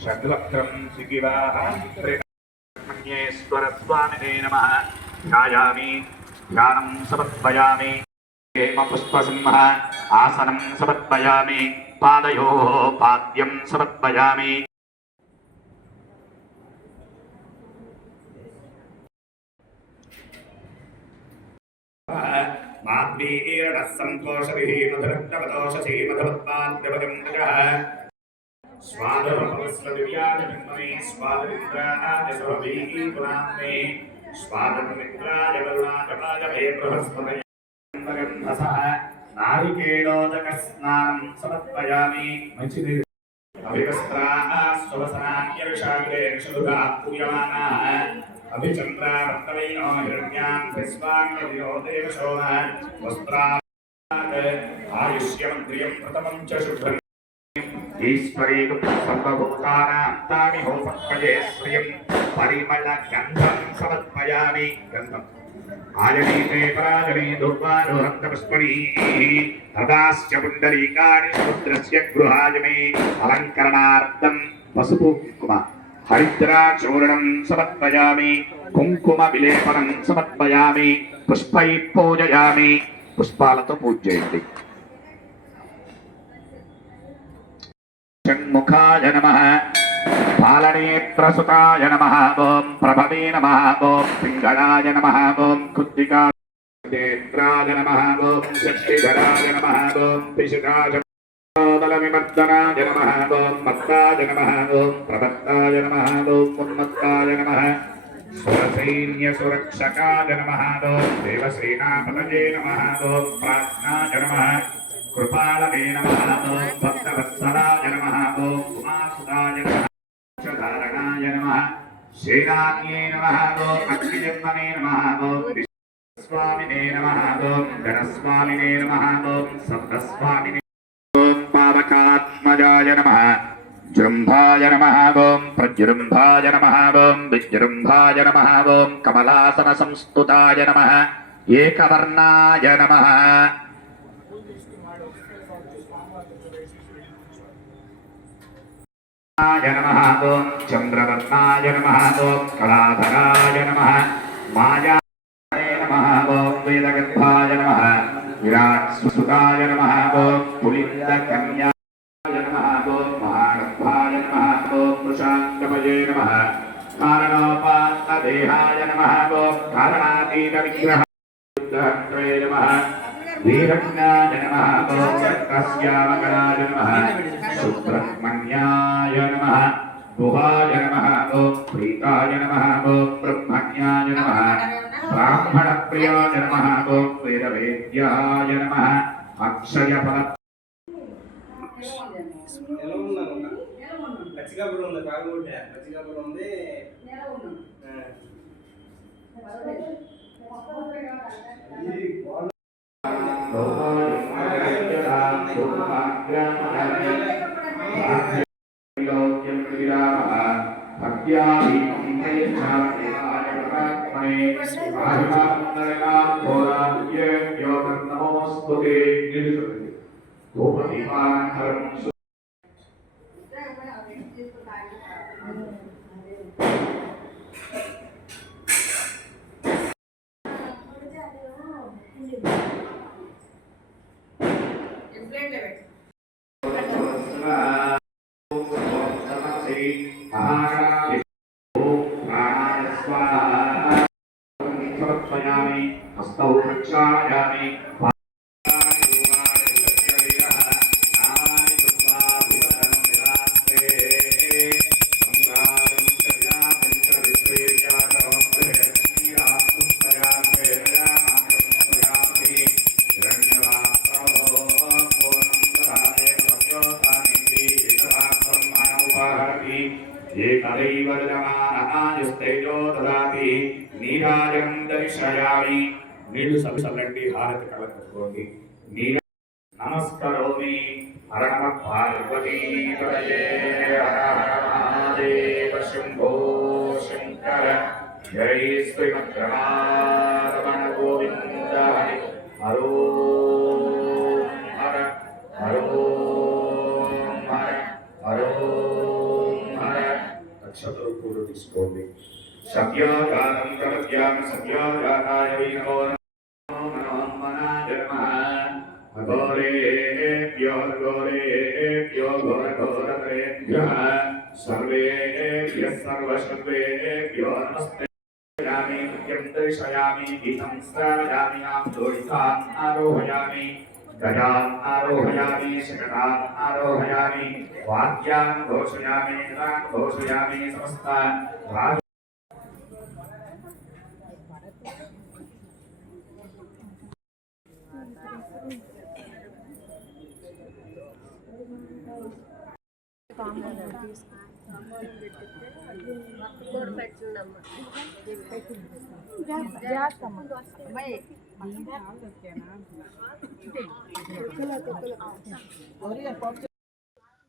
शग्लत्रं सिगिवाहमन्येश्वर स्वामिने नमः ध्यायामि ध्यानं समर्पयामि हेमपुष्पसिंह आसनं समर्पयामि पादयोः पाद्यं समर्पयामि माद्वीरः सन्तोषभिः मधुरक्तवतोषसी मधुवत्पाद्यवदं गजः स्वादुर्भवस्वदिव्याजन्मने स्वादुमित्राजसुरभीः पुरान्ने स्वादुमित्राय वरुणाजपाजभे बृहस्पतये गन्धसः नारिकेलोदकस्नानं समर्पयामि मंचिदे अभिवस्त्राः सुवसनान्यविशाग्रे ऋषुदुगाः पूयमानाः अभिचन्द्रावर्तवैनो हिरण्यान् विश्वाङ्गदिनो देवशोनः वस्त्रात् आयुष्यमन्त्रियं प्रथमं च शुभ्रम् ईश्वरीकं सर्वभूतानां तामिहोपक्वये श्रियं परिमलगन्धं समर्पयामि गन्धम् आजनीते पराजने दुर्वारोहन्तपुष्पणी तदाश्च पुण्डरीकाणि समुद्रस्य गृहाजमे अलङ्करणार्थं पसुपु कुङ्कुम हरिद्राचूर्णं समर्पयामि कुङ्कुमविलेपनं समर्पयामि पुष्पैः पूजयामि पुष्पालतो पूजयन्ति षण्मुखाय नमः पालनेत्रसुताय नमः ओं प्रभवे नमः ओं पिङ्गळाय नमः ओं कुद्दिकानेत्राय नमः ओं शक्तिधराय नमः ओं पिशुकाय बलविमर्दनाय नमः ओं मत्ताय नमः ओं प्रभत्ताय नमः ओं उन्मत्ताय नमः सुरसैन्यसुरक्षकाय नमः ओं देवसेनापतये नमः ओं प्राज्ञाय नमः कृपालवे नमः ओं भक्तवत्सलाय नमः ओं उमासुताय नमः धारणाय नमः श्रीराज्ञे नमः ओं अग्निजन्मने नमः ओं स्वामिने नमः ओं गणस्वामिने नमः ओं सप्तस्वामिने ओं पावकात्मजाय नमः जृम्भाय नमः ओं प्रजृम्भाय नमः ओं विजृम्भाय नमः ओं कमलासनसंस्तुताय नमः एकवर्णाय नमः नमः ओं चंद्रवर्णाय नमः ओं कलाधराय नमः मायाय नमः ओं वेदगर्भाय नमः विराट्सुताय नमः ओं पुलिन्दकन्याय नमः ओं महागर्भाय नमः ओं वृषाङ्गमये नमः कारणोपात्तदेहाय नमः ओं कारणातीतविग्रहाय नमः वीरज्ञाय नमः ओं रक्तस्यामकराय नमः सुब्रह्मण्याय नमः गुहाय नमः ओं प्रीताय नमः ओं ब्रह्मण्याय नमः ब्राह्मणप्रियाय नमः ओं वेदवेद्याय नमः अक्षयफल हस्तौ प्रक्षालयामि దర్శయామి నీళ్లు చల్లండి హారతి కలగట్టుకోండి నీరు నమస్కరోమి హర నమ పార్వతీ పతయే హర హర మహాదేవ శంభో శంకర జై శ్రీమద్రమారమణ గోవింద హరో హర హరో హర హరో హర నక్షత్రం కూడా తీసుకోండి సవ్యాగానం ప్రపద్యామి సవ్యాగానాయ వై నమో నమో మనాయ నమః అఘోరేభ్యో ఘోరేభ్యో ఘోరఘోరత్రేభ్యః సర్వేభ్యః సర్వసర్వేభ్యో నమస్తే యామి నిత్యం దర్శయామి గీతం శ్రావయామి ఆందోళితాన్ ఆరోహయామి గజాన్ ఆరోహయామి శకటాన్ ఆరోహయామి వాద్యాన్ ఘోషయామి గణాన్ ఘోషయామి సమస్త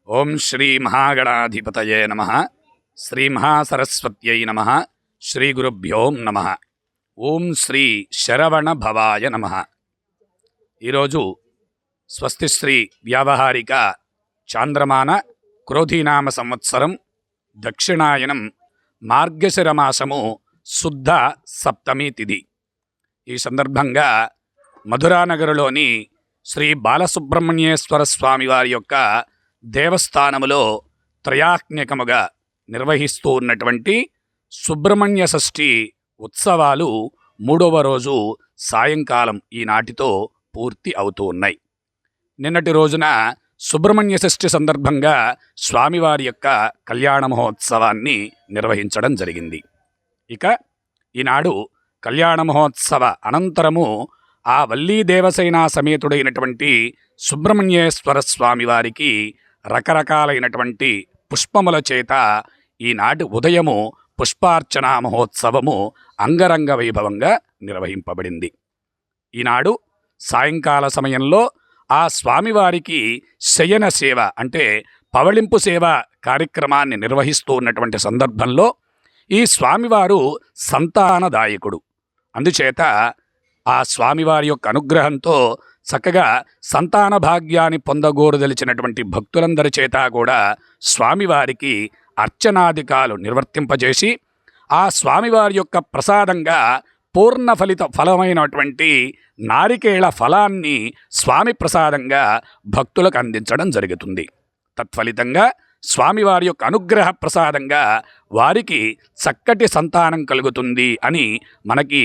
ఓం శ్రీ మహాగణాధిపతయే నమః శ్రీ మహాసరస్వత్యై నమః శ్రీ గురుభ్యో నమః ఓం శ్రీ శరవణ భవాయ నమః. ఈరోజు స్వస్తి శ్రీ వ్యావహారిక చాంద్రమాన క్రోధీనామ సంవత్సరం దక్షిణాయనం మార్గశిరమాసము శుద్ధ సప్తమి తిథి. ఈ సందర్భంగా మధురానగరులోని శ్రీ బాలసుబ్రహ్మణ్యేశ్వర స్వామి వారి యొక్క దేవస్థానములో త్రయాజ్ఞకముగా నిర్వహిస్తూ ఉన్నటువంటి సుబ్రహ్మణ్య షష్ఠి ఉత్సవాలు 3వ రోజు సాయంకాలం ఈనాటితో పూర్తి అవుతూ ఉన్నాయి. నిన్నటి రోజున సుబ్రహ్మణ్య షష్ఠి సందర్భంగా స్వామివారి యొక్క కళ్యాణ మహోత్సవాన్ని నిర్వహించడం జరిగింది. ఇక ఈనాడు కళ్యాణ మహోత్సవ అనంతరము ఆ వల్లీ దేవసేనా సమేతుడైనటువంటి సుబ్రహ్మణ్యేశ్వర స్వామి వారికి రకరకాలైనటువంటి పుష్పముల చేత ఈనాటి ఉదయము పుష్పార్చనా మహోత్సవము అంగరంగ వైభవంగా నిర్వహింపబడింది. ఈనాడు సాయంకాల సమయంలో ఆ స్వామివారికి శయన సేవ అంటే పవళింపు సేవ కార్యక్రమాన్ని నిర్వహిస్తూ ఉన్నటువంటి సందర్భంలో ఈ స్వామివారు సంతానదాయకుడు. అందుచేత ఆ స్వామివారి యొక్క అనుగ్రహంతో చక్కగా సంతాన భాగ్యాన్ని పొందగోరుదలిచినటువంటి భక్తులందరి చేత కూడా స్వామివారికి అర్చనాధికాలు నిర్వర్తింపజేసి ఆ స్వామివారి యొక్క ప్రసాదంగా పూర్ణ ఫలమైనటువంటి నారికేళ ఫలాన్ని స్వామి ప్రసాదంగా భక్తులకు అందించడం జరుగుతుంది. తత్ఫలితంగా స్వామివారి యొక్క అనుగ్రహ ప్రసాదంగా వారికి చక్కటి సంతానం కలుగుతుంది అని మనకి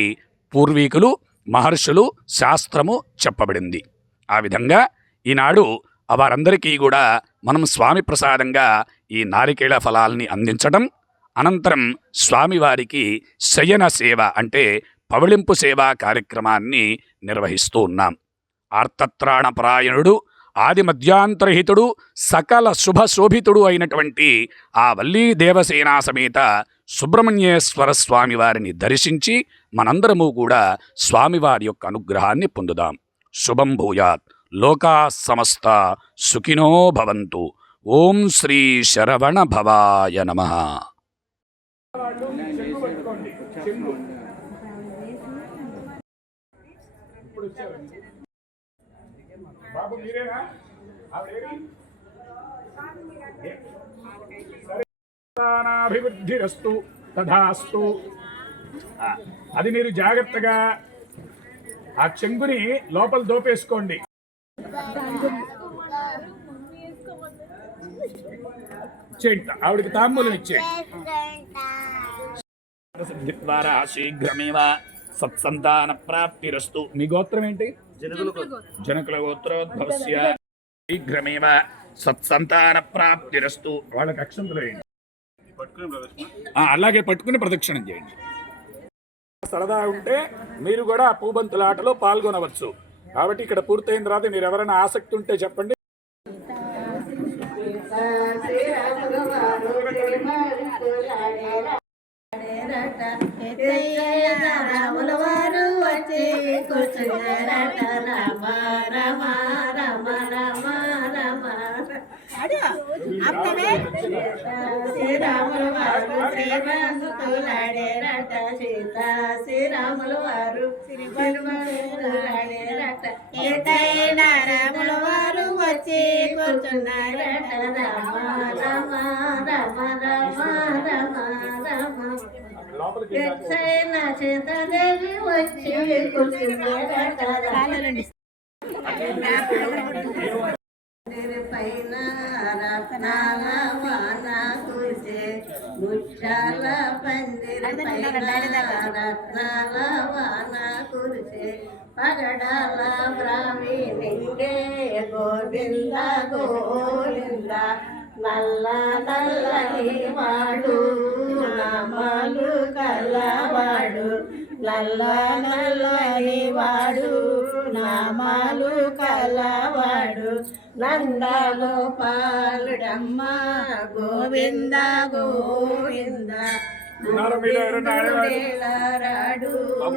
పూర్వీకులు మహర్షులు శాస్త్రము చెప్పబడింది. ఆ విధంగా ఈనాడు వారందరికీ కూడా మనం స్వామి ప్రసాదంగా ఈ నారికేళ ఫలాల్ని అందించడం, అనంతరం స్వామివారికి శయన సేవ అంటే పవళింపు సేవా కార్యక్రమాన్ని నిర్వహిస్తూ ఉన్నాం. ఆర్తత్రాణపరాయణుడు ఆది మధ్యాంతరహితుడు సకల శుభశోభితుడు అయినటువంటి ఆ వల్లీ దేవసేనా సమేత సుబ్రహ్మణ్యేశ్వర స్వామి వారిని దర్శించి మనందరము కూడా స్వామివారి యొక్క అనుగ్రహాన్ని పొందుదాం. శుభం భూయాత్. లోకా సమస్త సుఖినో భవంతు. ఓం శ్రీ శరవణ భవాయ నమః. అభివృద్ధిరస్తు తథాస్తు. అది మీరు జాగ్రత్తగా ఆ చెంగుని లోపల దోపేసుకోండి. చేయండి, ఆవిడకి తాంబూలం ఇచ్చేయండి. ద్వారా శీఘ్రమేవ సత్సంతాన ప్రాప్తిరస్తు. మీ గోత్రం ఏంటి? జనకుల గోత్రోద్భవస్య. శీఘ్రమేవ సత్సంతాన ప్రాప్తిరస్తు. వాళ్ళకి అక్షంతలు వేయండి. అలాగే పట్టుకుని ప్రదక్షిణం చేయండి. సరదా ఉంటే మీరు కూడా పూబంతులాటలో పాల్గొనవచ్చు. కాబట్టి ఇక్కడ పూర్తయిన తర్వాత మీరు ఎవరైనా ఆసక్తి ఉంటే చెప్పండి. రాముల వారు కూర్చున్నారట రమ రమ రమ రమ రమ శ్రీరాములు వారు శ్రీమంతులాడేరట సీత శ్రీరాములు వారు శ్రీమంతులాడేరట ఎటైన రాముల వారు వచ్చి కూర్చున్నారట రమ రమ రమ రమ రమ రమ ఎటైన సీతాదేవి వచ్చి కూర్చున్నారట పైన రత్నాల వాన కురిసే ముత్యాల పందిరి పైన రత్నాల వాన కురిసే పగడాల బ్రాహ్మి నింగే గోవింద గోవింద నల్ల నల్లని వాడు నామాలు కలవాడు నల్ల నల్లని వాడు నామాలు కలవాడు నందగోపాలుడమ్మ గోవింద గోవింద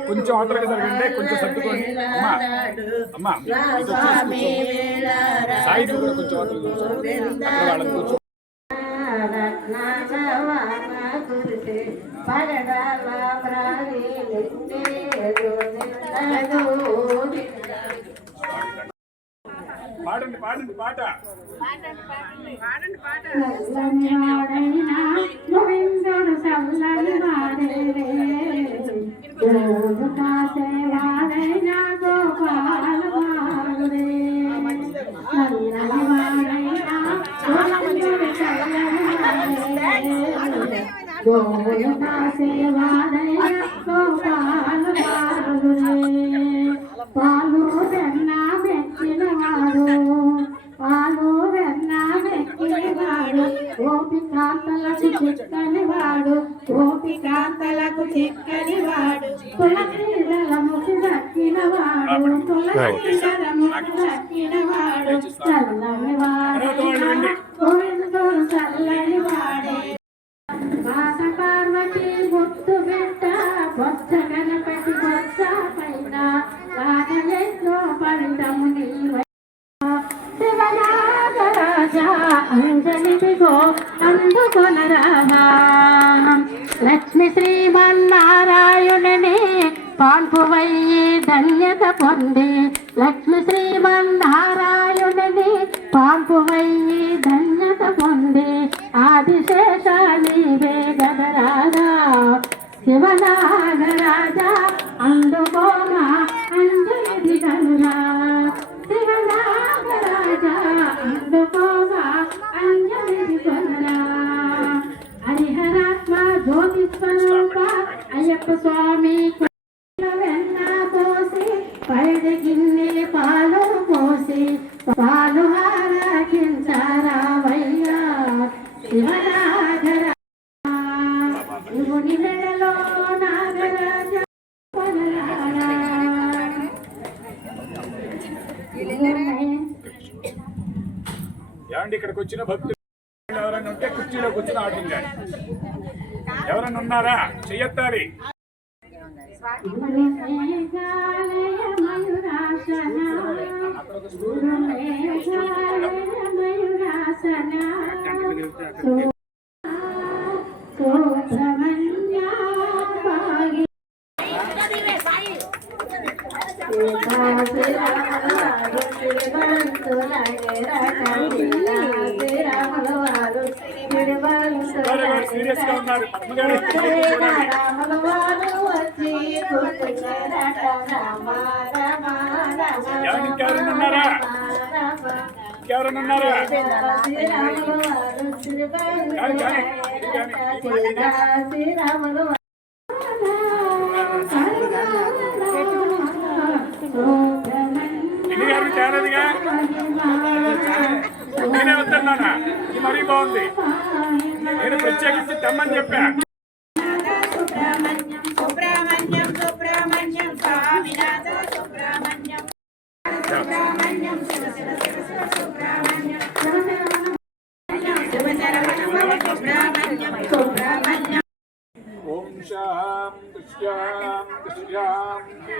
కొంచెం అవతలకి జరగండి, కొంచెం సర్దుకోండి. అమ్మా స్వామి సాయికి కూడా కొంచెం అవతలకి కూర్చో. పాడండి పాడండి పాట. గోవిందుడు చల్లని వాడేడు కాసేవాడైనా గోపాల వాడే చల్లని వాడైనా గోవిందుడు చల్లని వాడే గోవులు కాసేవాడైనా గోపాల వాడే పాలు వెన్న మెక్కిన వాడు పాలు వెన్న మెక్కినవాడు గోపికాంతలకు చిక్కని వాడు గోపికాంతలకు చిక్కని వాడు తులసీదళముకి దక్కిన వాడు తులసీదళముకి దక్కిన వాడు చల్లని వాడే గోవిందుడు చల్లని వాడే వాస పార్వతి గుర్తు పెట్ట బొత్స గణపతి బొత్స పైన వాగలెట్లో పరితము నీవై శివనాగరాజా అంజలిదిగో అందుకొనరామా లక్ష్మి శ్రీమన్నారాయణుని పాల్పువయ్యి ధన్యత పొంది లక్ష్మి శ్రీమన్నారాయణుని పాల్పువయ్యి ధన్యత పొంది ఆదిశేషాలివే గదరాజా శివనాగరాజా అందుకోమా అంజలి కనురా శివనాగరాజా అందుకోమా అంజలి కనురా హరిహరాత్మ జ్యోతి స్వరూప అయ్యప్ప స్వామి వెన్న పోసి పైడి గిన్నె పాలు పోసి పాలు హారకించారావయ్యా శివనాగరా శివుని మెడలో నాగరాజ ఏమండి ఇక్కడికి వచ్చిన భక్తులు ఎవరైనా ఉంటే కుర్చీలో కూర్చుని ఆటండి. ఎవరైనా ఉన్నారా? చెయ్యెత్తాలి. సీరియస్ గా ఉన్నారు. ఇంకెవరైనా ఉన్నారా? ఇంకెవరైనా ఉన్నారా? ఇంటికి చేరదుగా నేనే వద్దన్నానా? ఇది మరీ బాగుంది. నేను ప్రత్యేకించి తెమ్మని చెప్పా. సుబ్రహ్మణ్యం సుబ్రహ్మణ్యం సుబ్రహ్మణ్యం స్వామినాథ సుబ్రహ్మణ్యం సుబ్రహ్మణ్యం శివ శివ శివ శివ సుబ్రహ్మణ్యం శివ శరవణం సుబ్రహ్మణ్యం సుబ్రహ్మణ్యం. ఓం శాంతి శాంతి శాంతి.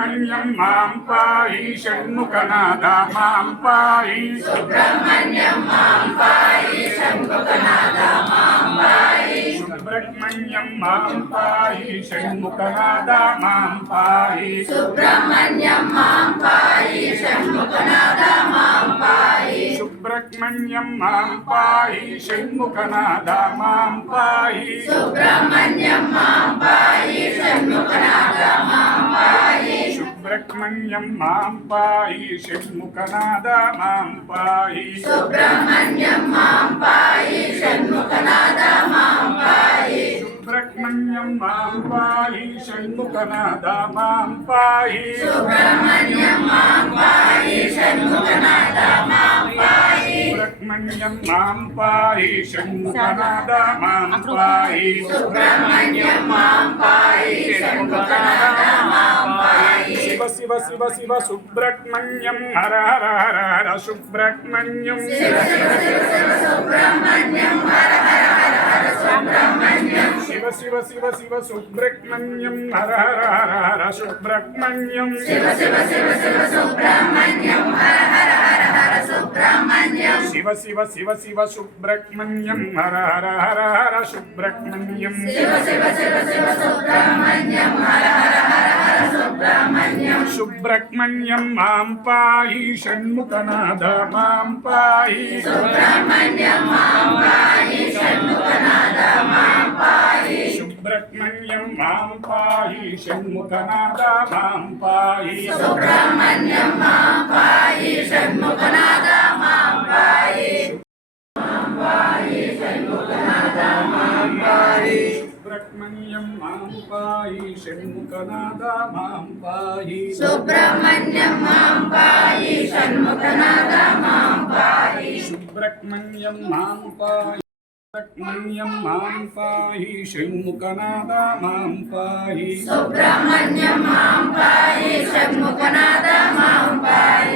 సుబ్రహ్మణ్యం మాం పాహి షణ్ముఖనాథ మాం పాహి సుబ్రహ్మణ్యం మాం పాహి షణ్ముఖనాథ మాం పాహి సుబ్రహ్మణ్యం మాం పాహి షణ్ముఖనాథ మాం పాహి సుబ్రహ్మణ్యం మాం పాహి షణ్ముఖనాథ మాం పాహి సుబ్రహ్మణ్యం మాం పాహి షణ్ముఖనాథ మాం పాహి సుబ్రహ్మణ్యం మాం పాహి షణ్ముఖనాథ మాం పాహి సుబ్రహ్మణ్యం మాం పాహి షణ్ముఖనాథ మాం పాహి సుబ్రహ్మణ్యం మాం పాహి షణ్ముఖనాథ మాం పాహి సుబ్రహ్మణ్యం మాం పాహి షణ్ముఖనాథ మాం పాహి సుబ్రహ్మణ్యం మాం పాహి షణ్ముఖనాథ మాం పాహి సుబ్రహ్మణ్యం మాం పాహి షణ్ముఖనాథ మాం పాహి సుబ్రహ్మణ్యం మాం పాహి షణ్ముఖనాథ మాం పాహి శివ శివ శివ శివ సుబ్రహ్మణ్యం హర హర హర హర సుబ్రహ్మణ్యం శివ శివ శివ శివ సుబ్రహ్మణ్యం హర హర హర హర సుబ్రహ్మణ్యం శివ శివ శివ శివ సుబ్రహ్మణ్యం హర హర హర హర సుబ్రహ్మణ్యం శివ శివ శివ శివ సుబ్రహ్మణ్యం హర హర హర హర సుబ్రహ్మణ్యం శివ శివ శివ శివ సుబ్రహ్మణ్యం హర హర హర హర సుబ్రహ్మణ్యం శివ శివ శివ శివ సుబ్రహ్మణ్యం హర హర హర హర సుబ్రహ్మణ్యం సుబ్రహ్మణ్యం మాం పాహి షణ్ముఖనాథ మాం పాహి సుబ్రహ్మణ్యం మాం పాహి షణ్ముఖనాథ మాం పాహి సుబ్రహ్మణ్యం మాం పాహి షణ్ముఖనాథ మాం పాహి సుబ్రహ్మణ్యం మాం పాహి షణ్ముఖనాథ మాం పాహి షణ్ముఖనాథ మాం పాహి సుబ్రహ్మణ్యం మాం పాహి షణ్ముఖనాథ మాం పాహి సుబ్రహ్మణ్యం మాం పాహి షణ్ముఖనాథ మాం పాహి సుబ్రహ్మణ్యం మాం పాహి సుబ్రహ్మణ్యం మాం పాహి షణ్ముఖనాథ మాం పాహి సుబ్రహ్మణ్యం మాం పాహి షణ్ముఖనాథ మాం పాహి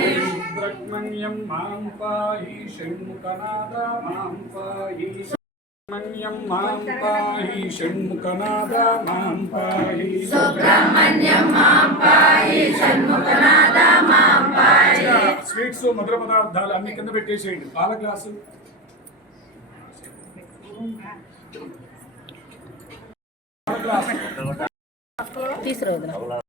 సుబ్రహ్మణ్యం మాం పాహి షణ్ముఖనాథ మాం పాహి సుబ్రహ్మణ్యం మాం పాహి షణ్ముఖనాథ మాం పాహి సుబ్రహ్మణ్యం మాం పాహి షణ్ముఖనాథ మాం పాహి స్వీట్స్ మధుర పదార్థాలు అన్ని కింద పెట్టేసేయండి పాల గ్లాసు తీసుకురావద్దు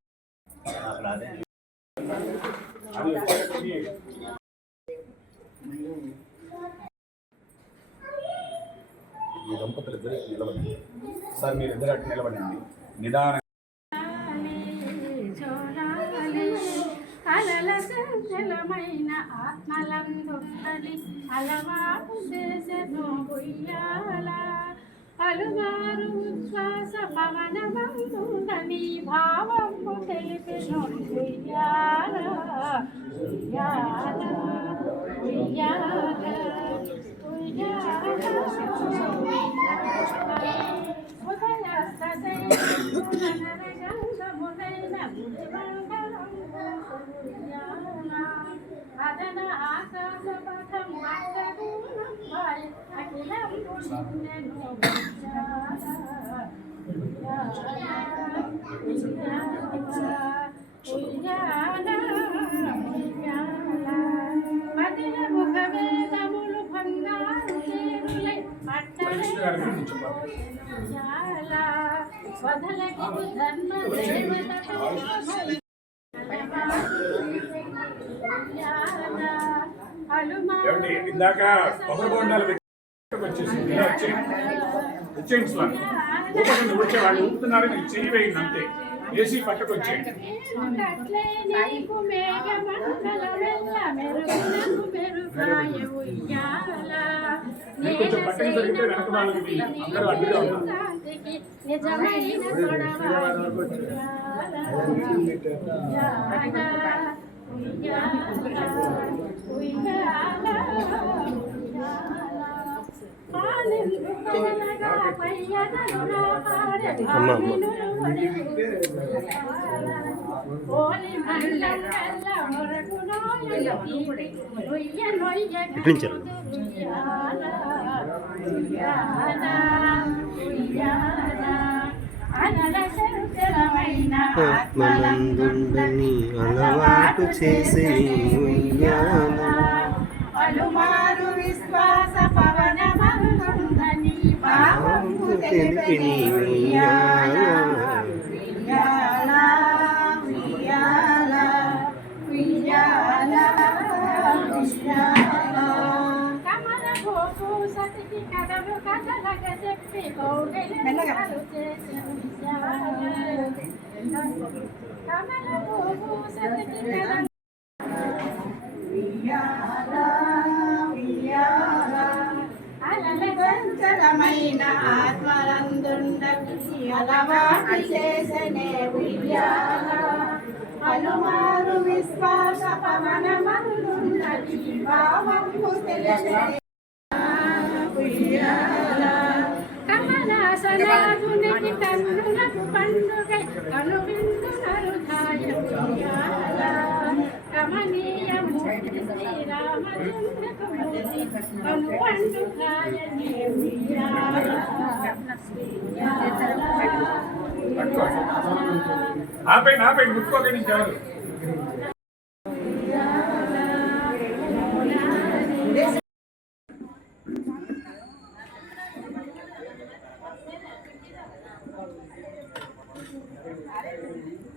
ఈ దంపతులు ఇద్దరు నిలబడండి సార్ మీరు ఇద్దరు అటు నిలబడండి నిదానం అలల సంచలమైన ఆత్మలందున్నది అలవాటు చేసెను ఉయ్యాల పలుమారు ఉచ్ఛ్వాస పవనమందుందని భావము తెలిపెను ఉయ్యాల ఉయ్యాల ఉయ్యాల అదన ఆకాశ పథం అఖిలం మదిన ముఖ వేదములు బంగారు వదలకి ధర్మ దేవత ఏమండి ఇందాక కొబ్బరి బొండాలు వచ్చేసింది వచ్చేయండి సార్ ఊపకండి వచ్చేవాళ్ళు ఊపుతున్నారు మీరు చెయ్యి వేయండి అంతే ఏసీ పట్టుకొచ్చేయండి కొంచెం పట్టణ జరిగితే వెనక వాళ్ళకి అందరూ అడ్డుగా ఉన్నారు అనల శరుచరమైన ఆత్మనందుండని అలవాటు చేసి ఉయ్యాల పలుమారు విశ్వాస పవన మరుదుందని భావము తెలిపి నీ ఉయ్యాల ఉయ్యాల ఉయ్యాల ఉయ్యాల ఉయ్యాల కమల గోపు సతికి కథలు కథలగ చెప్పి కౌగిలింతలు చేసి ఉయ్యాల కమల గోపు సతికి కథలు అలలగంచలమైన ఆత్మలందుండకి అలవాటు చేసనే ఉయ్యాల పలుమారు విశ్వాస పవనమందుండకి భావము తెలిసే ఉయ్యాల కమలాసనాదునికి తన్నులకు పండుగ కనువిందు నరుధాయ ఉయ్యాల కమనీయము శ్రీరామచంద్రకు మూర్తి కను పండుగాయనే ఉయ్యాల ఆపేయండి ముట్టుకోకండి చాలు